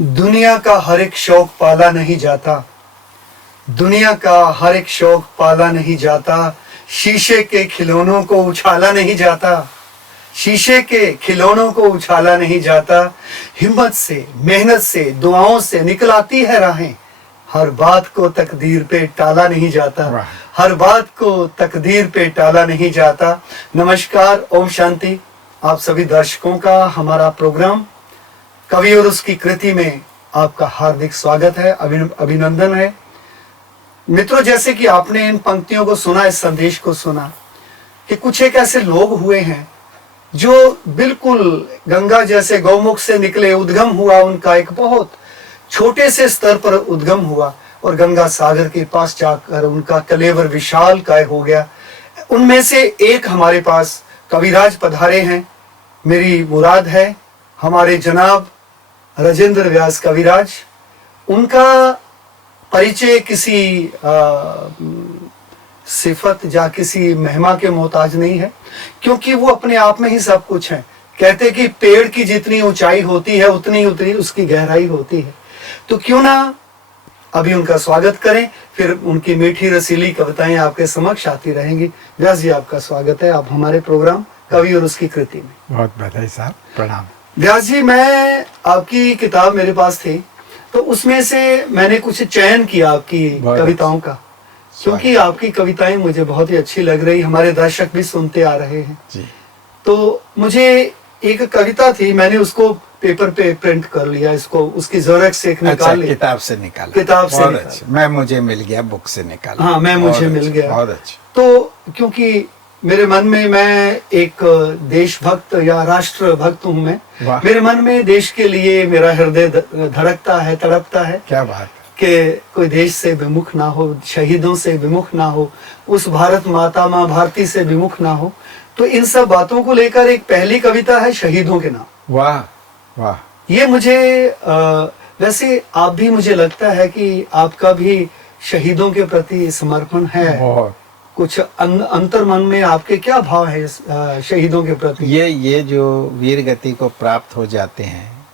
दुनिया का हर एक शौक पाला नहीं जाता, दुनिया का हर एक शौक पाला नहीं जाता, शीशे के खिलौनों को उछाला नहीं जाता, शीशे के खिलौनों को उछाला नहीं जाता। हिम्मत से, मेहनत से, दुआओं से निकल आती है राहें, हर बात को तकदीर पे टाला नहीं जाता, हर बात को तकदीर पे टाला नहीं जाता। नमस्कार, ओम शांति। आप सभी दर्शकों का हमारा प्रोग्राम कवि और उसकी कृति में आपका हार्दिक स्वागत है, अभिनंदन है। मित्रों, जैसे कि आपने इन पंक्तियों को सुना, इस संदेश को सुना कि कुछ एक ऐसे लोग हुए हैं जो बिल्कुल गंगा जैसे गौमुख से निकले, उद्गम हुआ उनका एक बहुत छोटे से स्तर पर उद्गम हुआ और गंगा सागर के पास जाकर उनका कलेवर विशाल काय हो गया। उनमें से एक हमारे पास कविराज पधारे हैं। मेरी मुराद है हमारे जनाब राजेंद्र व्यास कविराज। उनका परिचय किसी सिफत या किसी महिमा के मोहताज नहीं है, क्योंकि वो अपने आप में ही सब कुछ है। कहते कि पेड़ की जितनी ऊंचाई होती है उतनी उतनी उसकी गहराई होती है। तो क्यों ना अभी उनका स्वागत करें, फिर उनकी मीठी रसीली कविताएं आपके समक्ष आती रहेंगी। व्यास जी, आपका स्वागत है। आप हमारे प्रोग्राम कवि और उसकी कृति में। बहुत बधाई साहब, प्रणाम। व्यास जी, मैं आपकी किताब मेरे पास थी, तो उसमें से मैंने कुछ चयन किया आपकी कविताओं का, क्योंकि आपकी कविताएं मुझे बहुत ही अच्छी लग रही, हमारे दर्शक भी सुनते आ रहे हैं जी। तो मुझे एक कविता थी, मैंने उसको पेपर पे प्रिंट कर लिया, इसको उसकी ज़ेरॉक्स से निकाल लिया। किताब से निकाला? किताब से निकाला। मैं मुझे मिल गया, बुक से निकाला। हाँ, मुझे मिल गया। बहुत अच्छा। तो क्योंकि मेरे मन में, मैं एक देशभक्त या राष्ट्र भक्त हूँ मैं, मेरे मन में देश के लिए मेरा हृदय धड़कता है, तड़पता है। क्या बात कि कोई देश से विमुख ना हो, शहीदों से विमुख ना हो, उस भारत माता माँ भारती से विमुख ना हो। तो इन सब बातों को लेकर एक पहली कविता है शहीदों के नाम। वाह वाह। ये मुझे वैसे आप भी, मुझे लगता है कि आपका भी शहीदों के प्रति समर्पण है। बहुत। कुछ अंतर मन में आपके क्या भाव है शहीदों के प्रति? ये जो वीर गति को प्राप्त हो जाते हैं,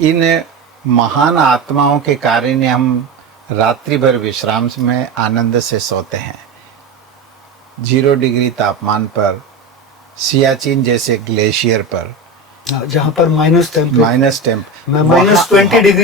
इन महान आत्माओं के कारण हम रात्रि भर विश्राम में आनंद से सोते हैं। 0 डिग्री तापमान पर, सियाचिन जैसे ग्लेशियर पर, जहाँ पर -20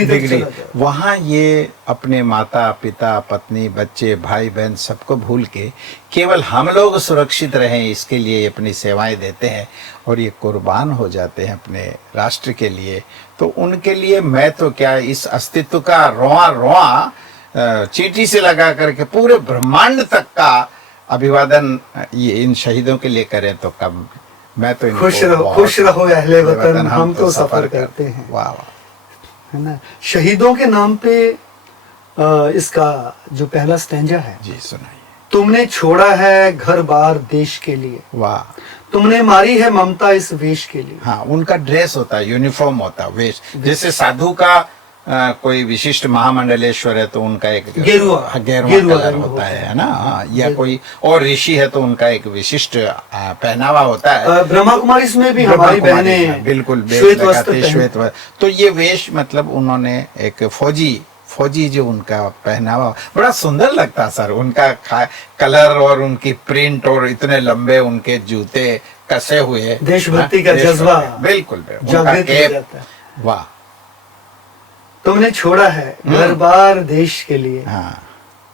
डिग्री, वहाँ ये अपने माता पिता, पत्नी, बच्चे, भाई बहन सबको भूल के केवल हम लोग सुरक्षित रहें, इसके लिए अपनी सेवाएं देते हैं और ये कुर्बान हो जाते हैं अपने राष्ट्र के लिए। तो उनके लिए मैं तो क्या, इस अस्तित्व का रोआ रोआ चींटी से लगा करके पूरे ब्रह्मांड तक का अभिवादन ये इन शहीदों के लिए करें तो कम। मैं तो खुश रहो अहले वतन, हम तो सफर करते हैं। वाह वाह, है ना। शहीदों के नाम पे इसका जो पहला स्टैंजा है, जी सुनाइए। तुमने छोड़ा है घर बार देश के लिए, वाह। तुमने मारी है ममता इस वेश के लिए। हाँ, उनका ड्रेस होता है, यूनिफॉर्म होता है, वेश। जैसे साधु का कोई विशिष्ट महामंडलेश्वर है तो उनका एक गेरुआ कलर होता है ना। या कोई और ऋषि है तो उनका एक विशिष्ट पहनावा होता है। ब्रह्मा कुमारी इसमें भी हमारी बहनें बिल्कुल श्वेत। तो ये वेश मतलब उन्होंने एक फौजी जो उनका पहनावा बड़ा सुंदर लगता सर। उनका कलर और उनकी प्रिंट और इतने लंबे उनके जूते कसे हुए, देशभक्ति का जज्बा बिल्कुल। वाह। तुमने छोड़ा है घर बार देश के लिए, हाँ।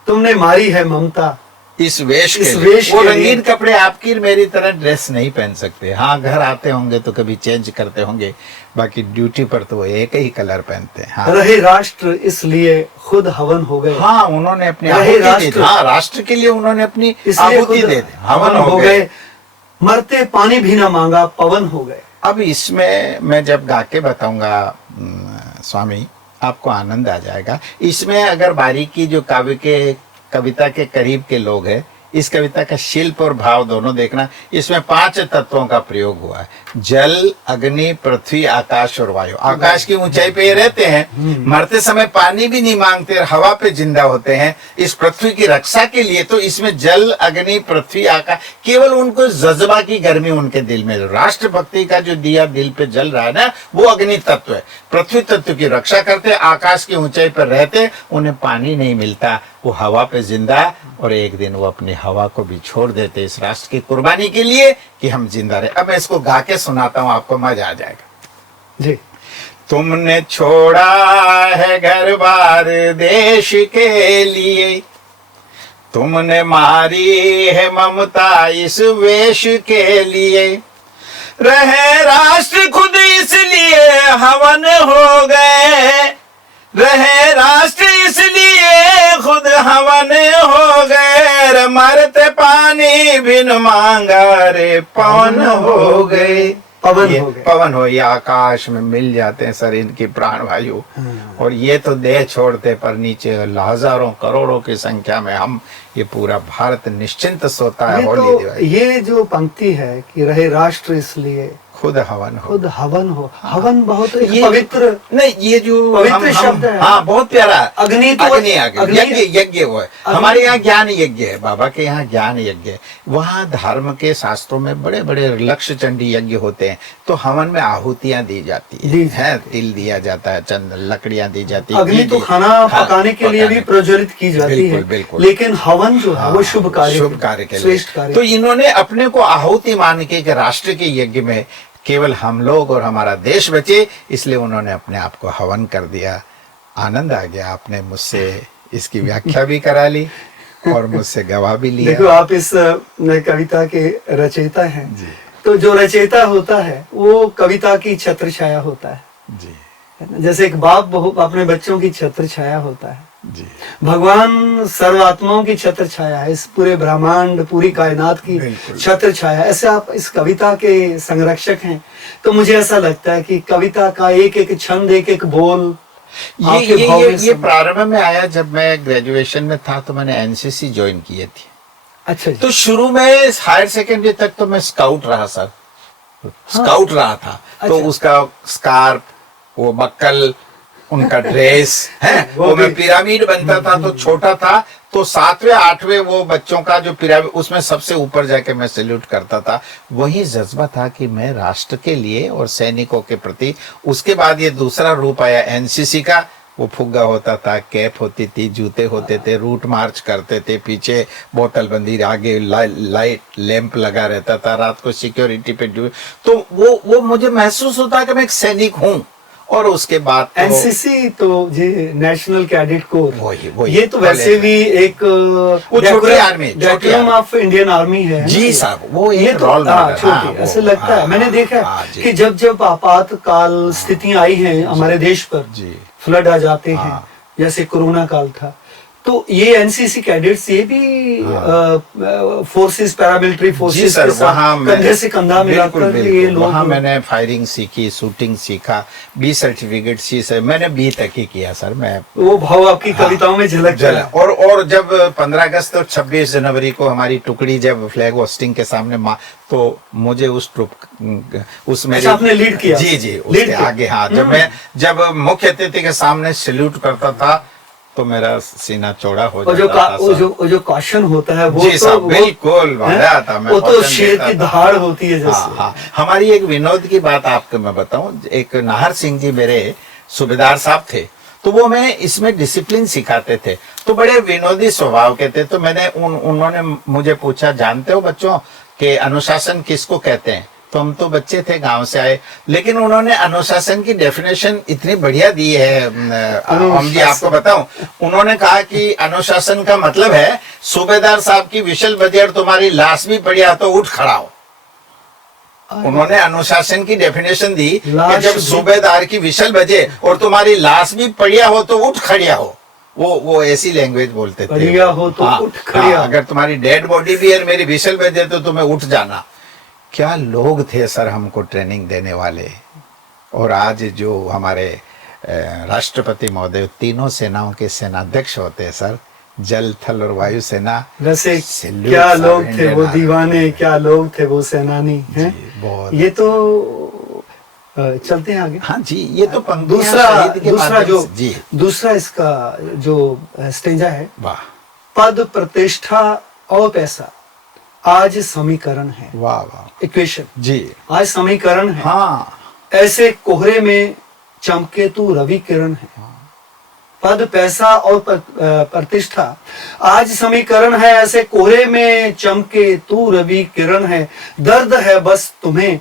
तुमने मारी है ममता इस वेश के लिए। वो रंगीन कपड़े आपकी मेरी तरह ड्रेस नहीं पहन सकते। हाँ, घर आते होंगे तो कभी चेंज करते होंगे, बाकी ड्यूटी पर तो वो एक ही कलर पहनते हैं। हाँ। रहे राष्ट्र इसलिए खुद हवन हो गए। हाँ, उन्होंने अपनी आहुति दी। हाँ, राष्ट्र के लिए उन्होंने अपनी आहुति दे दी, हवन हो गए। मरते पानी भी ना मांगा, पवन हो गए। अब इसमें मैं जब गा के बताऊंगा स्वामी, आपको आनंद आ जाएगा। इसमें अगर बारीकी, जो कविता के करीब के लोग हैं, इस कविता का शिल्प और भाव दोनों देखना। इसमें 5 तत्वों का प्रयोग हुआ है, जल, अग्नि, पृथ्वी, आकाश और वायु। आकाश की ऊंचाई पे ये रहते हैं, मरते समय पानी भी नहीं मांगते, हवा पे जिंदा होते हैं इस पृथ्वी की रक्षा के लिए। तो इसमें जल, अग्नि, पृथ्वी, आकाश, केवल उनको जज्बा की गर्मी उनके दिल में, राष्ट्रभक्ति का जो दिया दिल पे जल रहा है ना, वो अग्नि तत्व है। पृथ्वी तत्व की रक्षा करते, आकाश की ऊंचाई पर रहते, उन्हें पानी नहीं मिलता, वो हवा पे जिंदा, और एक दिन वो अपनी हवा को भी छोड़ देते इस राष्ट्र की कुर्बानी के लिए कि हम जिंदा रहे। अब मैं इसको गा के सुनाता हूं, आपको मजा आ जाएगा जी। तुमने छोड़ा है घर बार देश के लिए, तुमने मारी है ममता इस वेश के लिए, रहे राष्ट्र खुद इसलिए हवन हो गए, रहे राष्ट्र इसलिए खुद हवन हो गए, मरते पानी बिन मांगा रे पवन हो गए। पवन हो गए। पवन हो, ये आकाश में मिल जाते हैं सर इनकी प्राण वायु, और ये तो देह छोड़ते, पर नीचे हजारों करोड़ों की संख्या में हम, ये पूरा भारत निश्चिंत सोता है। होली दिवाली, ये जो पंक्ति है कि रहे राष्ट्र इसलिए खुद हवन हो, खुद हवन हो। हवन बहुत ये पवित्र, नहीं, ये जो पवित्र शब्द है। हाँ, बहुत प्यारा। अग्नि तो अग्नि, अग्नि- यज्ञ, यज्ञ वो है। हमारे यहाँ ज्ञान यज्ञ है, बाबा के यहाँ ज्ञान यज्ञ है। वहाँ धर्म के शास्त्रों में बड़े बड़े लक्ष्य चंडी यज्ञ होते हैं, तो हवन में आहुतियां दी जाती है, तिल दिया जाता है, चंद लकड़ियां दी जाती है। अग्नि तो खाना पकाने के लिए भी प्रज्वलित की जाती है, बिल्कुल। लेकिन हवन जो है वो शुभ कार्य के लिए, श्रेष्ठ कार्य। तो इन्होंने अपने को आहुति मान के कि राष्ट्र के यज्ञ में केवल हम लोग और हमारा देश बचे, इसलिए उन्होंने अपने आप को हवन कर दिया। आनंद आ गया, आपने मुझसे इसकी व्याख्या भी करा ली और मुझसे गवाह भी लिया। देखो, आप इस कविता के रचयिता हैं जी तो जो रचयिता होता है वो कविता की छत्र छाया होता है जी है ना? जैसे एक बाप अपने बच्चों की छत्र छाया होता है, जी, भगवान सर्वात्माओं की छत्र छाया है, इस पूरे ब्रह्मांड पूरी कायनात की बिल्कुल। छत्र छाया। ऐसे आप इस कविता के संरक्षक हैं, तो मुझे ऐसा लगता है कि कविता का एक एक छंद, एक एक बोल आपके भाव में ये प्रारंभ में आया जब मैं ग्रेजुएशन में था, तो मैंने एनसीसी ज्वाइन किए थी। अच्छा जी। तो शुरू में हायर सेकेंडरी तक तो मैं स्काउट रहा सर, स्काउट रहा था। तो अच्छा। उसका स्कार्फ, वो बक्कल, उनका ड्रेस है, वो मैं पिरामिड बनता था तो छोटा था, तो 7वें 8वें वो बच्चों का जो पिरामिड, उसमें सबसे ऊपर जाके मैं सैल्यूट करता था। वही जज्बा था कि मैं राष्ट्र के लिए और सैनिकों के प्रति। उसके बाद ये दूसरा रूप आया एनसीसी का, वो फुग्गा होता था, कैप होती थी, जूते होते थे, रूट मार्च करते थे, पीछे बोतलबंदी, आगे लाइट लैंप लगा रहता था, रात को सिक्योरिटी पे तो वो मुझे महसूस होता है कि मैं एक सैनिक हूँ। और उसके बाद एनसीसी तो जी नेशनल कैडेट कोर, वही ये तो वैसे भी एक छोटी army, decorum of Indian army है जी साहब, वो ये एक तो रोल छोटी ऐसे लगता है। मैंने देखा कि जब जब आपातकाल स्थितियां आई हैं हमारे देश पर, जी, फ्लड आ जाते हैं, जैसे कोरोना काल था, तो ये एनसीसी कैडेट्स ये भी फोर्सेस, पैरामिलिट्री फोर्सेस के साथ कंधे से कंधा मिलाकर ये लोग, वहाँ मैंने फायरिंग सीखी, शूटिंग सीखा, 20 सर्टिफिकेट से मैंने 20 तक ही किया सर। मैं वो भाव आपकी कविताओं में झलक जला। और जब 15 अगस्त और 26 जनवरी को हमारी टुकड़ी जब फ्लैग होस्टिंग के सामने तो मुझे उसमें आपने लीड किया? जी, उसके आगे, हाँ, जब मुख्य अतिथि के सामने सैल्यूट करता था तो मेरा सीना चौड़ा हो जाता था। जो कॉशन होता है वो जी साहब, बिल्कुल था। वो तो शेर की दहाड़ होती है जैसे। हाँ, हमारी एक विनोद की बात आपको मैं बताऊं। एक नाहर सिंह जी मेरे सूबेदार साहब थे, तो वो मैं इसमें डिसिप्लिन सिखाते थे, तो बड़े विनोदी स्वभाव के थे। तो मैंने उन्होंने मुझे पूछा, जानते हो बच्चों कि अनुशासन किसको कहते हैं? तो हम तो बच्चे थे, गांव से आए, लेकिन उन्होंने अनुशासन की डेफिनेशन इतनी बढ़िया दी है। हम जी आपको बताऊं, उन्होंने कहा कि अनुशासन का मतलब है सूबेदार साहब की विशल बजे और तुम्हारी लाश भी पड़ी तो उठ खड़ा हो। उन्होंने अनुशासन की डेफिनेशन दी कि जब सूबेदार की विशल बजे और तुम्हारी लाश भी पड़िया हो तो उठ खड़िया हो। वो ऐसी लैंग्वेज बोलते थे, पड़िया हो तो उठ खड़िया। अगर तुम्हारी डेड बॉडी भी है मेरी विशल बजे तो तुम्हें उठ जाना। क्या लोग थे सर हमको ट्रेनिंग देने वाले। और आज जो हमारे राष्ट्रपति महोदय तीनों सेनाओं के सेनाध्यक्ष होते हैं सर, जल थल और वायु सेना। वैसे Salute क्या for लोग थे Indian वो Army। दीवाने, क्या लोग थे वो सेनानी हैं। बहुत ये तो चलते हैं आगे। हाँ जी, ये तो पंक्तियां दूसरा शहीद के दूसरा माध्यम जो से- जी दूसरा इसका जो स्टेंजा है, वाह पद प्रतिष्ठा और पैसा आज समीकरण है। वाह वाह इक्वेशन जी आज समीकरण है। हाँ ऐसे कोहरे में चमके तू रवि किरण है। पद पैसा और प्रतिष्ठा आज समीकरण है। ऐसे कोहरे में चमके तू रवि किरण है। दर्द है बस तुम्हें,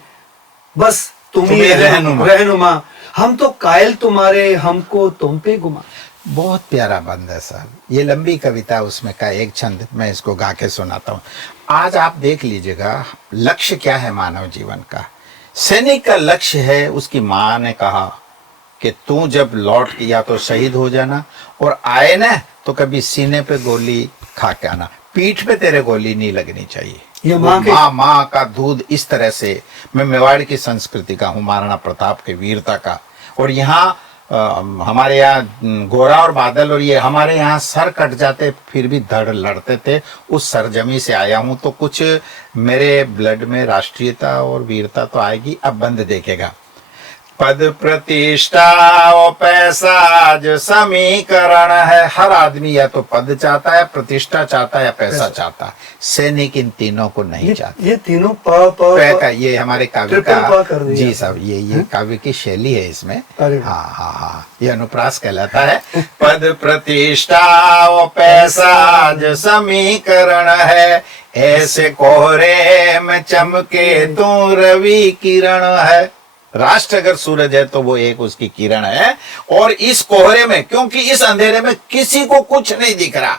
बस तुम्ही तुम्हें रहनुमा। रहनुमा। हम तो कायल तुम्हारे, हमको तुम पे गुमा। बहुत प्यारा बंद है सर। ये लंबी कविता, उसमें का एक छंद मैं इसको गा के सुनाता हूँ। आज आप देख लीजिएगा लक्ष्य क्या है मानव जीवन का। सैनिक का लक्ष्य है, उसकी माँ ने कहा कि तू जब लौट के या तो शहीद हो जाना, और आए ना तो कभी सीने पे गोली खा के आना, पीठ पे तेरे गोली नहीं लगनी चाहिए। ये माँ के माँ का दूध इस तरह से। मैं मेवाड़ की संस्कृति का हूँ, महाराणा प्रताप के वीरता का। और यहाँ हमारे यहाँ गोरा और बादल, और ये हमारे यहाँ सर कट जाते फिर भी धड़ लड़ते थे। उस सरजमी से आया हूँ, तो कुछ मेरे ब्लड में राष्ट्रीयता और वीरता तो आएगी। अब बंद देखेगा। पद प्रतिष्ठा और पैसा जो समीकरण है। हर आदमी या तो पद चाहता है, प्रतिष्ठा चाहता है, या पैसा चाहता है। सैनिक इन तीनों को नहीं चाहता। ये तीनों प का ये हमारे काव्य ट्रिपल का पा कर दिया। जी साहब, ये काव्य की शैली है इसमें। अरे हाँ हाँ हाँ, ये अनुप्रास कहलाता है। पद प्रतिष्ठा और पैसा जो समीकरण है। ऐसे कोहरे में चमके तू रवि किरण है। राष्ट्र अगर सूरज है तो वो एक उसकी किरण है। और इस कोहरे में, क्योंकि इस अंधेरे में किसी को कुछ नहीं दिख रहा,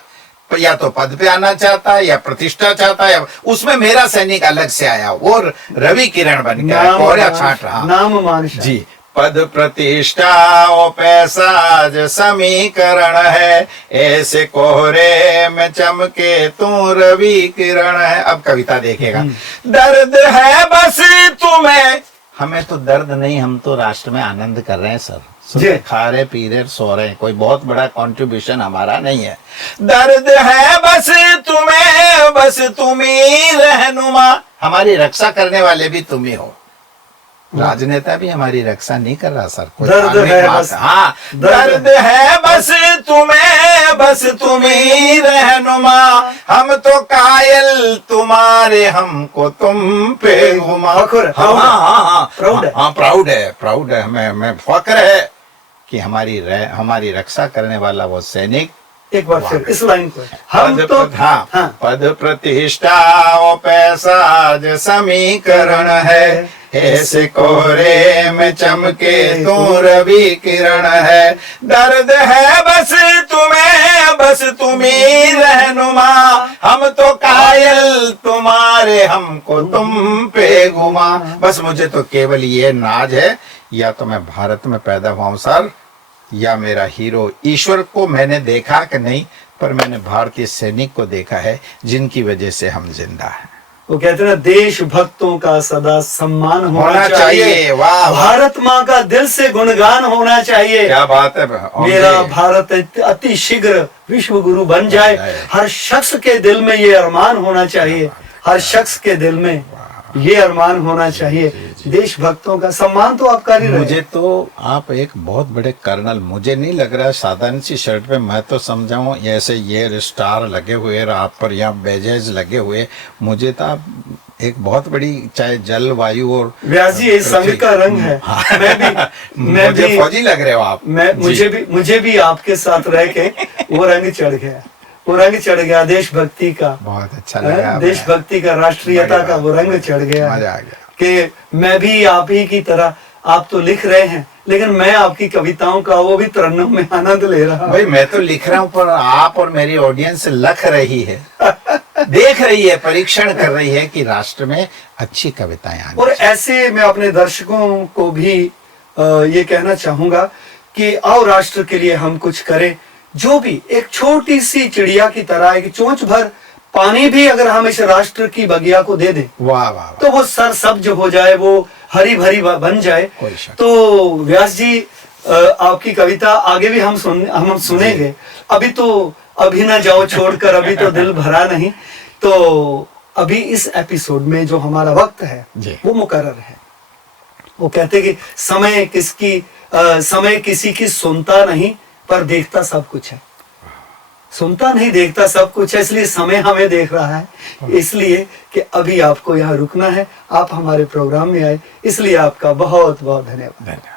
या तो पद पे आना चाहता है या प्रतिष्ठा चाहता है, उसमें मेरा सैनिक अलग से आया और रवि किरण बन गया, कोहरा छाट रहा। नाम मानसा जी, पद प्रतिष्ठा और पैसा जो समीकरण है। ऐसे कोहरे में चमके तू रवि किरण है। अब कविता देखेगा। दर्द है बस तुम्हें, हमें तो दर्द नहीं, हम तो राष्ट्र में आनंद कर रहे हैं सर। सुबह खा रहे पी रहे सो रहे हैं, कोई बहुत बड़ा कंट्रीब्यूशन हमारा नहीं है। दर्द है बस तुम्हें, बस तुम ही रहनुमा। हमारी रक्षा करने वाले भी तुम ही हो। राजनेता भी हमारी रक्षा नहीं कर रहा सर। कोई दर्द है बस, हाँ, दर्द है बस तुम्हें, बस तुम ही रहनुमा। हम तो कायल तुम्हारे, हमको तुम पे घुमा। प्राउड है, हमें फक्र है कि हमारी रक्षा करने वाला वो सैनिक। एक बार फिर इस लाइन को, हम तो पद प्रतिष्ठा और पैसा जो समीकरण है। ऐसे कोहरे में चमके तू रवि किरण है। दर्द है बस तुम्हें, बस तुम ही रहनुमा। हम तो कायल तुम्हारे, हमको तुम पे घुमा। बस मुझे तो केवल ये नाज है, या तो मैं भारत में पैदा हुआ हूं सर, या मेरा हीरो ईश्वर को मैंने देखा कि नहीं, पर मैंने भारतीय सैनिक को देखा है जिनकी वजह से हम जिंदा हैं। वो कहते हैं देश भक्तों का सदा सम्मान होना चाहिए। वाह, भारत माँ का दिल से गुणगान होना चाहिए। क्या बात है। मेरा भारत अति शीघ्र विश्व गुरु बन जाए। हर शख्स के दिल में ये अरमान होना चाहिए। हर शख्स के दिल में ये अरमान होना चाहिए। देशभक्तों का सम्मान तो आप कर ही रहे। मुझे तो आप एक बहुत बड़े कर्नल, मुझे नहीं लग रहा साधारण सी शर्ट पे, मैं तो समझाऊं ऐसे ये स्टार लगे हुए, आप पर यहाँ बैजेज लगे हुए, मुझे तो आप एक बहुत बड़ी, चाहे जल वायु और व्यास जी इस संघ का रंग है। मैं भी फौजी लग रहे हो आप। मुझे भी आपके साथ रह के वो रंग चढ़ गया। वो रंग चढ़ गया देशभक्ति का। बहुत अच्छा लगा। देशभक्ति का, राष्ट्रीयता का वो रंग चढ़ गया। मजा आ गया कि मैं भी आप ही की तरह, आप तो लिख रहे हैं लेकिन मैं आपकी कविताओं का वो भी तरन्नुम में आनंद ले रहा हूँ। भाई मैं तो लिख रहा हूँ, पर आप और मेरी ऑडियंस लख रही है, देख रही है, परीक्षण कर रही है कि राष्ट्र में अच्छी कविताएं आनी। और ऐसे मैं अपने दर्शकों को भी ये कहना चाहूंगा कि आओ राष्ट्र के लिए हम कुछ करें। जो भी एक छोटी सी चिड़िया की तरह एक चोंच भर पानी भी अगर हम इस राष्ट्र की बगिया को दे दें, वाह वाह, तो वो सरसब्ज हो जाए, वो हरी भरी बन जाए। तो व्यास जी आपकी कविता आगे भी हम सुनेंगे। अभी तो अभी ना जाओ छोड़कर, अभी तो दिल भरा नहीं। तो अभी इस एपिसोड में जो हमारा वक्त है जी। वो मुकर्रर है। वो कहते कि समय किसी की सुनता नहीं पर देखता सब कुछ है। सुनता नहीं देखता सब कुछ है, इसलिए समय हमें देख रहा है। इसलिए कि अभी आपको यहाँ रुकना है, आप हमारे प्रोग्राम में आए, इसलिए आपका बहुत बहुत धन्यवाद। धन्यवाद।